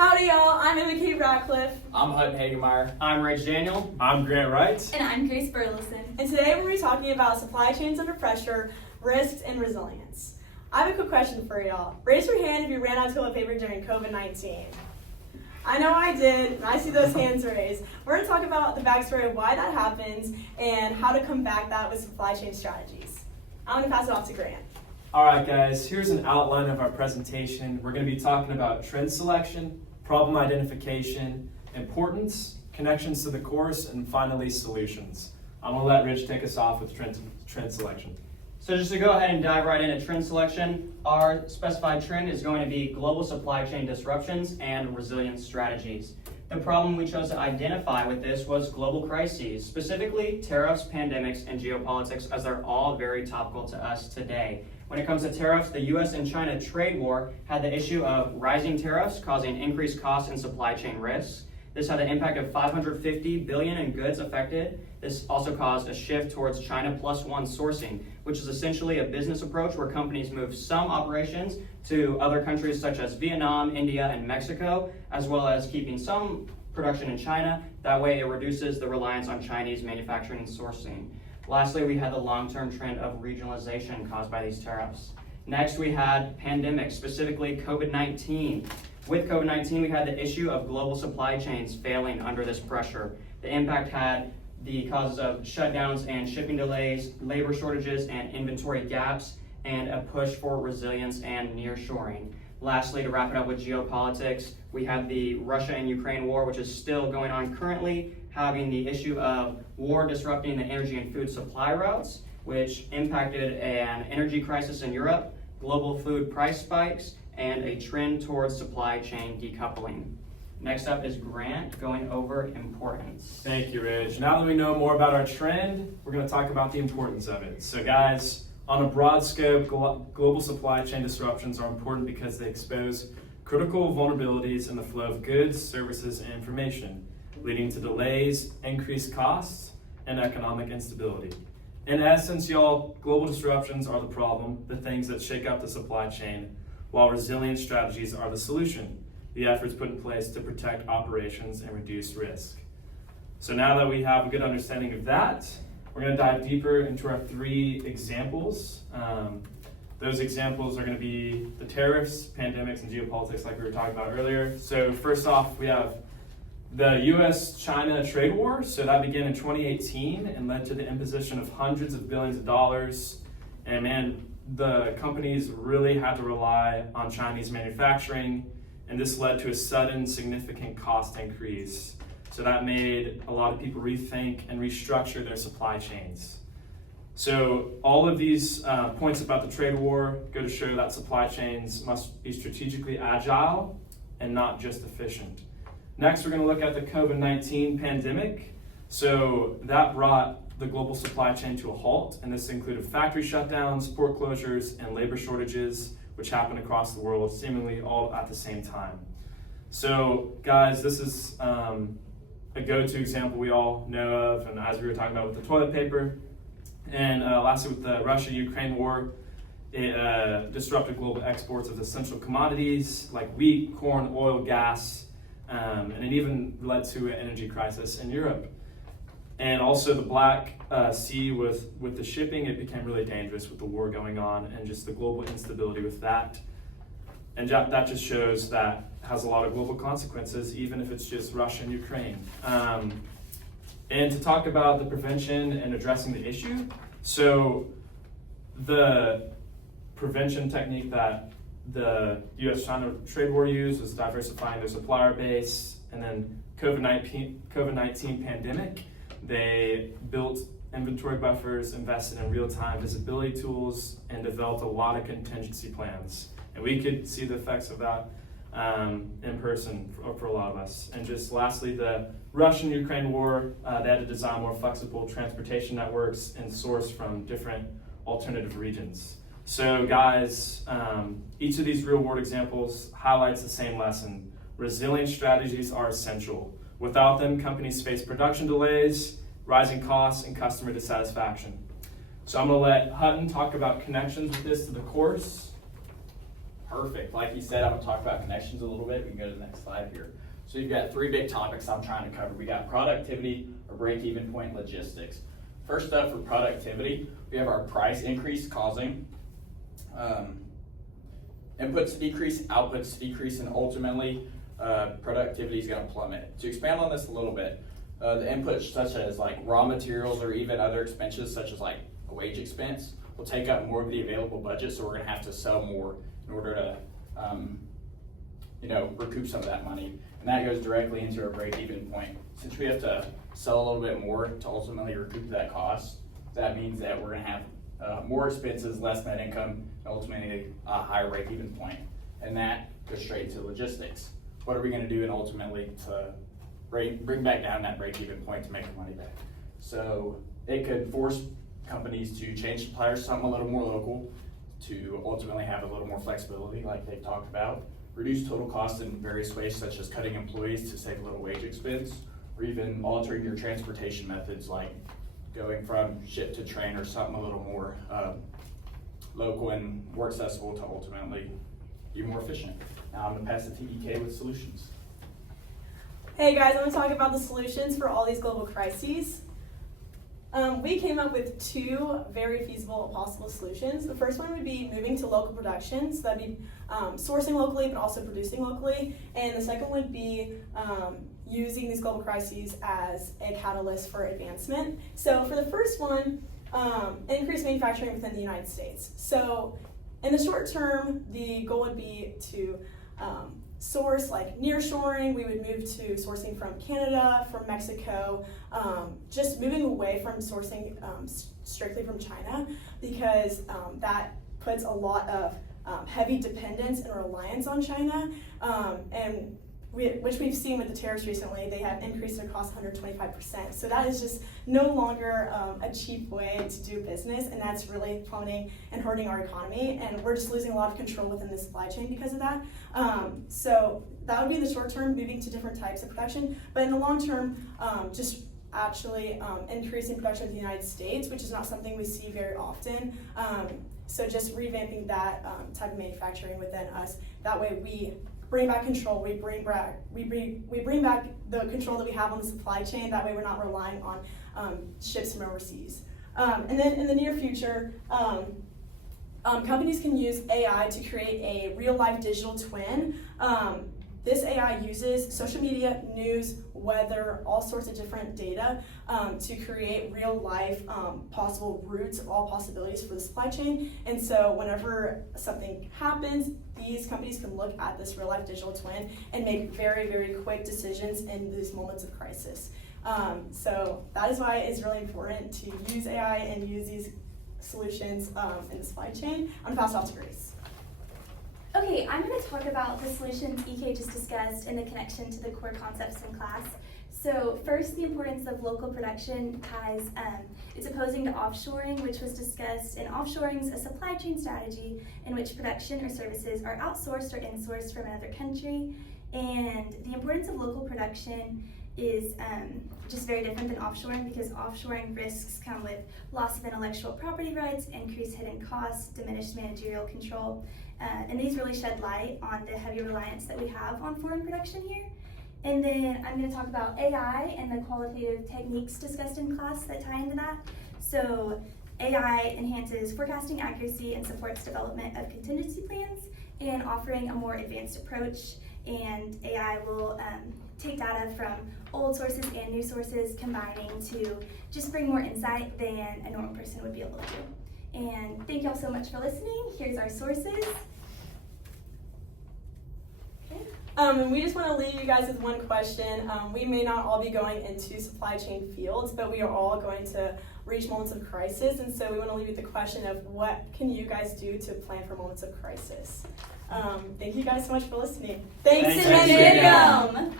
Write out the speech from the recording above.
Howdy y'all, I'm Emma Kate Radcliffe. I'm Hutton Hagemeyer. I'm Rich Daniel. I'm Grant Wright. And I'm Grace Burleson. And today we're going to be talking about supply chains under pressure, risks, and resilience. I have a quick question for y'all. Raise your hand if you ran out of toilet paper during COVID-19. I know I did, and I see those hands raised. We're going to talk about the backstory of why that happens and how to combat that with supply chain strategies. I'm going to pass it off to Grant. All right, guys, here's an outline of our presentation. We're going to be talking about trend selection, problem identification, importance, connections to the course, and finally solutions. I'm going to let Rich take us off with trend selection. So just to go ahead and dive right into trend selection, our specified trend is going to be global supply chain disruptions and resilience strategies. The problem we chose to identify with this was global crises, specifically tariffs, pandemics, and geopolitics, as they're all very topical to us today. When it comes to tariffs, the US and China trade war had the issue of rising tariffs causing increased costs and supply chain risks. This had an impact of $550 billion in goods affected. This also caused a shift towards China plus one sourcing, which is essentially a business approach where companies move some operations to other countries such as Vietnam, India, and Mexico, as well as keeping some production in China. That way it reduces the reliance on Chinese manufacturing and sourcing. Lastly, we had the long-term trend of regionalization caused by these tariffs. Next, we had pandemics, specifically COVID-19. With COVID-19, we had the issue of global supply chains failing under this pressure. The impact had the causes of shutdowns and shipping delays, labor shortages and inventory gaps, and a push for resilience and nearshoring. Lastly, to wrap it up with geopolitics, we had the Russia and Ukraine war, which is still going on currently, having the issue of war disrupting the energy and food supply routes, which impacted an energy crisis in Europe, global food price spikes, and a trend towards supply chain decoupling. Next up is Grant going over importance. Thank you, Rich. Now that we know more about our trend, we're going to talk about the importance of it. So guys, on a broad scope, global supply chain disruptions are important because they expose critical vulnerabilities in the flow of goods, services, and information, leading to delays, increased costs, and economic instability. In essence, y'all, global disruptions are the problem, the things that shake up the supply chain, while resilience strategies are the solution, the efforts put in place to protect operations and reduce risk. So now that we have a good understanding of that, we're going to dive deeper into our three examples. Those examples are going to be the tariffs, pandemics, and geopolitics like we were talking about earlier. So first off, we have the US-China trade war. So that began in 2018 and led to the imposition of hundreds of billions of dollars. And man, the companies really had to rely on Chinese manufacturing, and this led to a sudden significant cost increase. So that made a lot of people rethink and restructure their supply chains. So all of these points about the trade war go to show that supply chains must be strategically agile and not just efficient. Next, we're going to look at the COVID-19 pandemic. So that brought the global supply chain to a halt, and this included factory shutdowns, port closures, and labor shortages, which happened across the world seemingly all at the same time. So guys, this is a go-to example we all know of, and as we were talking about with the toilet paper, and lastly with the Russia-Ukraine war, it disrupted global exports of essential commodities like wheat, corn, oil, gas, and it even led to an energy crisis in Europe. And also the Black Sea with the shipping, it became really dangerous with the war going on and just the global instability with that. And that just shows that has a lot of global consequences, even if it's just Russia and Ukraine. And to talk about the prevention and addressing the issue, so the prevention technique that the US-China trade war used was diversifying their supplier base, and then COVID-19 pandemic, they built inventory buffers, invested in real-time visibility tools, and developed a lot of contingency plans. And we could see the effects of that in person for a lot of us. And just lastly, the Russian-Ukraine war, they had to design more flexible transportation networks and source from different alternative regions. So guys, each of these real-world examples highlights the same lesson. Resilience strategies are essential. Without them, companies face production delays, rising costs, and customer dissatisfaction. So I'm going to let Hutton talk about connections with this to the course. Perfect. Like you said, I'm going to talk about connections a little bit. We can go to the next slide here. So you've got three big topics I'm trying to cover. We got productivity, or break-even point, logistics. First up, for productivity, we have our price increase causing inputs to decrease, outputs to decrease, and ultimately productivity is going to plummet. To expand on this a little bit, the inputs such as like raw materials or even other expenses such as like a wage expense will take up more of the available budget, so we're going to have to sell more in order to recoup some of that money. And that goes directly into our break-even point. Since we have to sell a little bit more to ultimately recoup that cost, that means that we're going to have more expenses, less net income, and ultimately a higher break-even point. And that goes straight into logistics. What are we going to do and ultimately to bring back down that break-even point to make the money back? So it could force companies to change suppliers, something a little more local, to ultimately have a little more flexibility like they've talked about. Reduce total costs in various ways, such as cutting employees to save a little wage expense, or even altering your transportation methods, like going from ship to train or something a little more local and more accessible to ultimately be more efficient. Now I'm going to pass it to EK with solutions. Hey guys, I'm going to talk about the solutions for all these global crises. We came up with two very feasible possible solutions. The first one would be moving to local production, so that'd be sourcing locally but also producing locally. And the second would be using these global crises as a catalyst for advancement. So for the first one, increase manufacturing within the United States. So in the short term, the goal would be to source like nearshoring. We would move to sourcing from Canada, from Mexico, just moving away from sourcing strictly from China, because that puts a lot of heavy dependence and reliance on China, and which we've seen with the tariffs recently. They have increased their cost 125%. So that is just no longer a cheap way to do business, and that's really plummeting and hurting our economy, and we're just losing a lot of control within the supply chain because of that. So that would be the short term, moving to different types of production. But in the long term, just actually increasing production in the United States, which is not something we see very often. So just revamping that type of manufacturing within us. That way we bring back control. We bring back the control that we have on the supply chain. That way we're not relying on ships from overseas. And then in the near future, companies can use AI to create a real-life digital twin. This AI uses social media, news, weather, all sorts of different data to create real-life possible routes of all possibilities for the supply chain. And so whenever something happens, these companies can look at this real-life digital twin and make very, very quick decisions in these moments of crisis. So that is why it's really important to use AI and use these solutions in the supply chain. I'm gonna pass it off to Grace. Okay, I'm going to talk about the solutions EK just discussed and the connection to the core concepts in class. So first, the importance of local production has, it's opposing to offshoring, which was discussed, and offshoring is a supply chain strategy in which production or services are outsourced or insourced from another country. And the importance of local production is just very different than offshoring, because offshoring risks come with loss of intellectual property rights, increased hidden costs, diminished managerial control, and these really shed light on the heavy reliance that we have on foreign production here. And then I'm going to talk about AI and the qualitative techniques discussed in class that tie into that. So AI enhances forecasting accuracy and supports development of contingency plans and offering a more advanced approach. And AI will take data from old sources and new sources, combining to just bring more insight than a normal person would be able to do. And thank y'all so much for listening. Here's our sources. And we just want to leave you guys with one question. We may not all be going into supply chain fields, but we are all going to reach moments of crisis. And so we want to leave you with the question of what can you guys do to plan for moments of crisis? Thank you guys so much for listening. Thanks Thanks, and Megan. Megan.